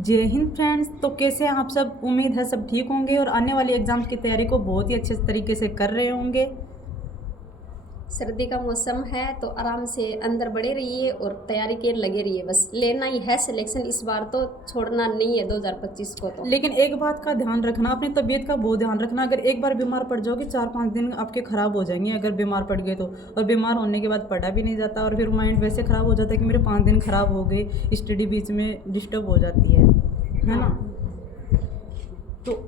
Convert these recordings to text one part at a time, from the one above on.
जय हिंद फ्रेंड्स। तो कैसे हैं आप सब? उम्मीद है सब ठीक होंगे और आने वाली एग्ज़ाम्स की तैयारी को बहुत ही अच्छे तरीके से कर रहे होंगे। सर्दी का मौसम है तो आराम से अंदर बड़े रहिए और तैयारी के लगे रहिए। बस लेना ही है सिलेक्शन, इस बार तो छोड़ना नहीं है 2025 को। तो लेकिन एक बात का ध्यान रखना, अपनी तबीयत का बहुत ध्यान रखना। अगर एक बार बीमार पड़ जाओगे 4-5 दिन आपके ख़राब हो जाएंगे अगर बीमार पड़ गए तो। और बीमार होने के बाद पढ़ा भी नहीं जाता और फिर माइंड वैसे ख़राब हो जाता है कि मेरे 5 दिन ख़राब हो गए, स्टडी बीच में डिस्टर्ब हो जाती है ना। तो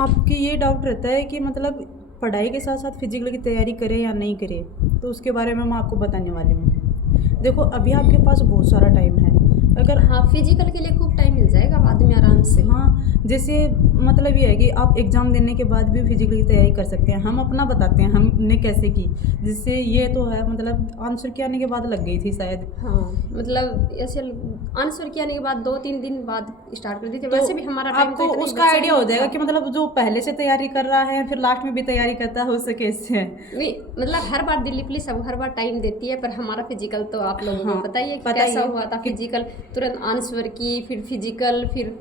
आपकी ये डाउट रहता है कि मतलब पढ़ाई के साथ साथ फिजिकल की तैयारी करें या नहीं करें, तो उसके बारे में मैं आपको बताने वाली हूँ। देखो, अभी आपके पास बहुत सारा टाइम है। अगर हाँ, फिजिकल के लिए खूब टाइम मिल जाएगा बाद में आराम से। हाँ, जैसे मतलब ये है कि आप एग्ज़ाम देने के बाद भी फिजिकल की तैयारी कर सकते हैं। हम अपना बताते हैं हमने कैसे की। जिससे ये तो है, मतलब आंसर के आने के बाद लग गई थी शायद। हाँ, मतलब ऐसे आंसर किया आने के बाद 2-3 दिन बाद स्टार्ट कर दी थी। तो वैसे भी हमारा टाइम तो आपको इतना उसका बचा ही आइडिया हो नहीं जाएगा था। कि मतलब जो पहले से तैयारी कर रहा है फिर लास्ट में भी तैयारी करता है, उससे कैसे है। नहीं, मतलब हर बार दिल्ली पुलिस सब हर बार टाइम देती है, पर हमारा फिजिकल तो आप लोगों हाँ, को पता ही है कि पता ही कैसा है हुआ था। कि फिजिकल तुरंत आंसर की, फिर फिजिकल, फिर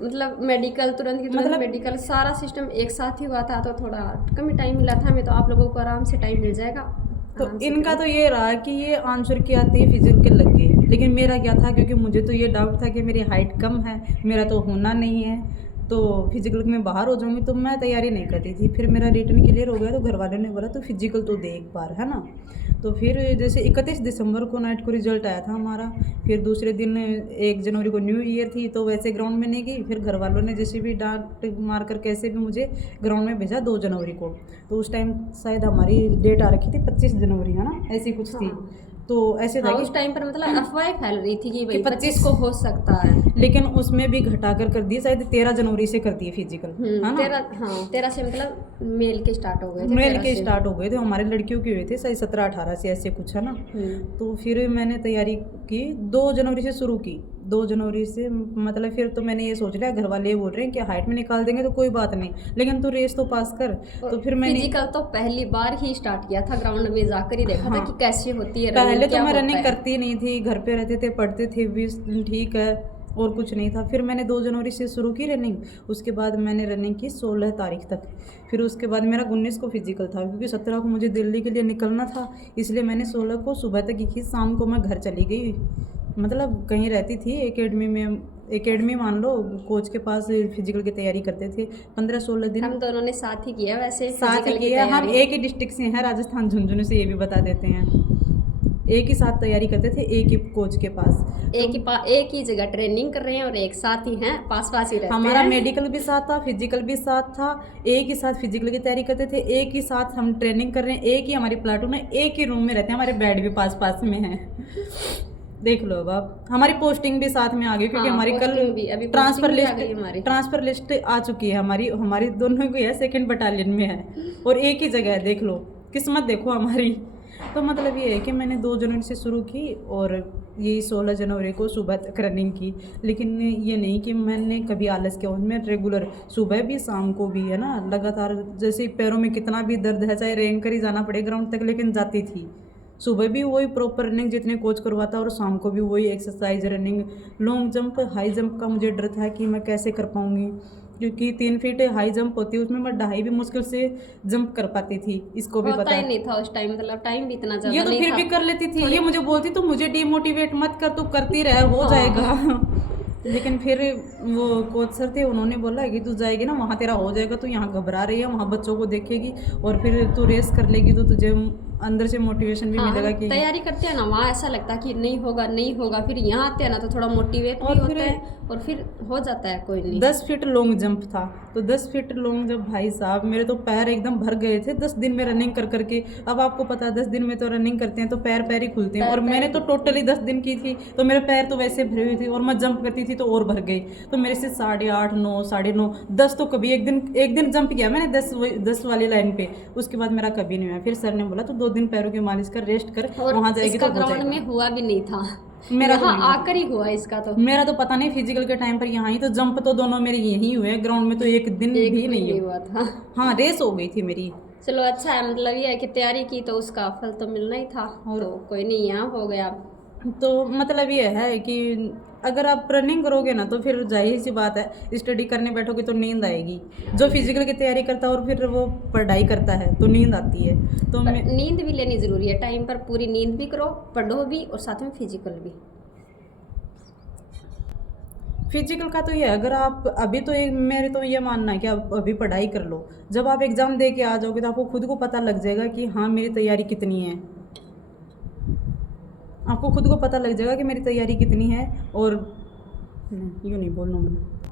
मतलब मेडिकल, तुरंत की तुरंत मतलब मेडिकल, सारा सिस्टम एक साथ ही हुआ था। तो थोड़ा कम ही टाइम मिला था हमें, तो आप लोगों को आराम से टाइम मिल जाएगा। तो आराम से इनका करो। तो ये रहा कि ये आंसर के आते ही फिजिकल लग गए। लेकिन मेरा क्या था, क्योंकि मुझे तो ये डाउट था कि मेरी हाइट कम है, मेरा तो होना नहीं है, तो फिजिकल में बाहर हो जाऊंगी, तो मैं तैयारी नहीं करती थी। फिर मेरा रिटर्न क्लियर हो गया तो घर वालों ने बोला तो फिजिकल तो दे एक बार, है ना। तो फिर जैसे 31 दिसंबर को नाइट को रिजल्ट आया था हमारा। फिर दूसरे दिन 1 जनवरी को न्यू ईयर थी, तो वैसे ग्राउंड में नहीं गई। फिर घर वालों ने जैसे भी डांट मार कर कैसे भी मुझे ग्राउंड में भेजा 2 जनवरी को। तो उस टाइम शायद हमारी डेट आ रखी थी 25 जनवरी, है ना, ऐसी कुछ थी। हाँ तो ऐसे था हाँ, कि उस टाइम पर मतलब अफवाहें फैल रही थी कि भाई 25 25, को हो सकता है। लेकिन उसमें भी घटा कर दिए, शायद 13 जनवरी से कर दिए फिजिकल, है ना। 13, हाँ 13 से मतलब मेल के स्टार्ट हो गए थे, मेल 13 के से। स्टार्ट हो गए थे, हमारे लड़कियों के हुए थे शायद 17-18 से, ऐसे कुछ, है ना। तो फिर मैंने तैयारी की, 2 जनवरी से शुरू की। 2 जनवरी से मतलब फिर तो मैंने ये सोच लिया, घर वाले ये बोल रहे हैं कि हाइट में निकाल देंगे तो कोई बात नहीं, लेकिन तू रेस तो पास कर। तो फिर मैंने फिजिकल तो पहली बार ही स्टार्ट किया था, ग्राउंड में जाकर ही देखा था कि कैसी होती है पहले रनिंग, तो क्या मैं होता रनिंग है। करती नहीं थी, घर पे रहते थे, पढ़ते थे भी, ठीक है, और कुछ नहीं था। फिर मैंने 2 जनवरी से शुरू की रनिंग। उसके बाद मैंने रनिंग की 16 तारीख तक। फिर उसके बाद मेरा 19 को फिजिकल था, क्योंकि 17 को मुझे दिल्ली के लिए निकलना था, इसलिए मैंने 16 को सुबह तक की थी। शाम को मैं घर चली गई, मतलब कहीं रहती थी एकेडमी में। एकेडमी मान लो, कोच के पास फिजिकल की तैयारी करते थे 15-16 दिन। हम दोनों ने साथ ही किया वैसे साथ ही फिजिकल की किया, हम तैयारी। एक ही डिस्ट्रिक्ट से हैं, राजस्थान झुंझुनू से, ये भी बता देते हैं। एक ही साथ तैयारी करते थे, एक ही कोच के पास। तो एक ही जगह ट्रेनिंग कर रहे हैं और एक साथ ही हैं, पास पास ही रहते हमारा हैं। मेडिकल भी साथ था, फिजिकल भी साथ था। एक ही साथ फिजिकल की तैयारी करते थे, एक ही साथ हम ट्रेनिंग कर रहे हैं, एक ही हमारी प्लाटून है, एक ही रूम में रहते हैं, हमारे बेड भी पास पास में है। देख लो, अब आप हमारी पोस्टिंग भी साथ में आ गई, क्योंकि हाँ, हमारी कल पोस्टिंग भी अभी ट्रांसफर पोस्टिंग भी आ लिस्ट गई हमारी। ट्रांसफर लिस्ट आ चुकी है हमारी हमारी दोनों की है, 2nd बटालियन में है और एक ही जगह है। देख लो, किस्मत देखो हमारी। तो मतलब ये है कि मैंने 2 जनवरी से शुरू की और यही 16 जनवरी को सुबह तक रनिंग की। लेकिन ये नहीं कि मैंने कभी आलस किया, मैं रेगुलर सुबह भी शाम को भी, है ना, लगातार। जैसे पैरों में कितना भी दर्द है, चाहे रेंग कर ही जाना पड़े ग्राउंड तक, लेकिन जाती थी। सुबह भी वही प्रॉपर रनिंग जितने कोच करवाता, और शाम को भी वही exercise, running. Long jump, high jump का मुझे डर था कि मैं कैसे कर पाऊँगी, क्योंकि 3 फीट हाई जंप होती है, उसमें मैं 2.5 भी मुश्किल से जंप कर पाती थी, इसको भी होता पता ही है। नहीं था उस टाइम, मतलब टाइम भी इतना ये ज़्यादा तो नहीं फिर था। भी कर लेती थी, ये थोड़ी मुझे बोलती तो मुझे डिमोटिवेट मत कर, तू करती रह, हो जाएगा। हाँ। लेकिन फिर वो कोच सर थे, उन्होंने बोला कि तू जाएगी ना वहाँ तेरा हो जाएगा, तू यहाँ घबरा रही है, वहाँ बच्चों को देखेगी और फिर तू रेस कर लेगी तो तुझे अंदर से मोटिवेशन भी हाँ, मिलेगा हम कि। तैयारी करते हैं ना, वहाँ ऐसा लगता है कि नहीं होगा नहीं होगा, फिर यहाँ आते हैं ना तो थोड़ा मोटिवेट भी और फिर होता है और फिर हो जाता है, कोई नहीं। 10 फीट लॉन्ग जंप था, तो 10 फीट लॉन्ग जंप, भाई साहब मेरे तो पैर एकदम भर गए थे 10 दिन में रनिंग कर करके। अब आपको पता है 10 दिन में तो रनिंग करते हैं तो पैर पैर ही खुलते हैं, पैर और पैर मैंने ही तो खुलते टोटली 10 दिन की थी, तो मेरे पैर तो वैसे भरे हुए थे, और मैं जंप करती थी तो और भर गई। तो मेरे से 8.5, 9, 9.5, 10 तो कभी एक दिन जंप किया मैंने 10 वाली लाइन पे, उसके बाद मेरा कभी नहीं हुआ। फिर सर ने बोला तो 2 दिन पैरों की मालिश कर, रेस्ट कर, और वहाँ जाएगी इसका तो हो ग्राउंड जाएगा। में हुआ भी नहीं था, मेरा तो यहाँ नहीं हुआ। आकर ही हुआ इसका तो। मेरा तो पता नहीं, फिजिकल के टाइम पर यहाँ ही तो जंप तो दोनों मेरे यहीं हुए, ग्राउंड में तो एक दिन एक भी भी नहीं नहीं हुआ। हुआ था। हाँ, रेस हो गई थी मेरी। चलो अच्छा है, मतलब ये है कि तैयारी की तो उसका फल तो मिलना ही था, और तो कोई नहीं, यहाँ हो गया। तो मतलब ये है कि अगर आप रनिंग करोगे ना तो फिर जाहिर सी बात है स्टडी करने बैठोगे तो नींद आएगी। जो फिजिकल की तैयारी करता है और फिर वो पढ़ाई करता है तो नींद आती है। तो पर मैं नींद भी लेनी ज़रूरी है, टाइम पर पूरी नींद भी करो, पढ़ो भी और साथ में फिजिकल भी। फिजिकल का तो ये है, अगर आप अभी तो एक मेरे तो ये मानना है कि आप अभी पढ़ाई कर लो, जब आप एग्ज़ाम दे के आ जाओगे तो आपको खुद को पता लग जाएगा कि हाँ मेरी तैयारी कितनी है। आपको खुद को पता लग जाएगा कि मेरी तैयारी कितनी है। और यूँ नहीं बोलना मैंने।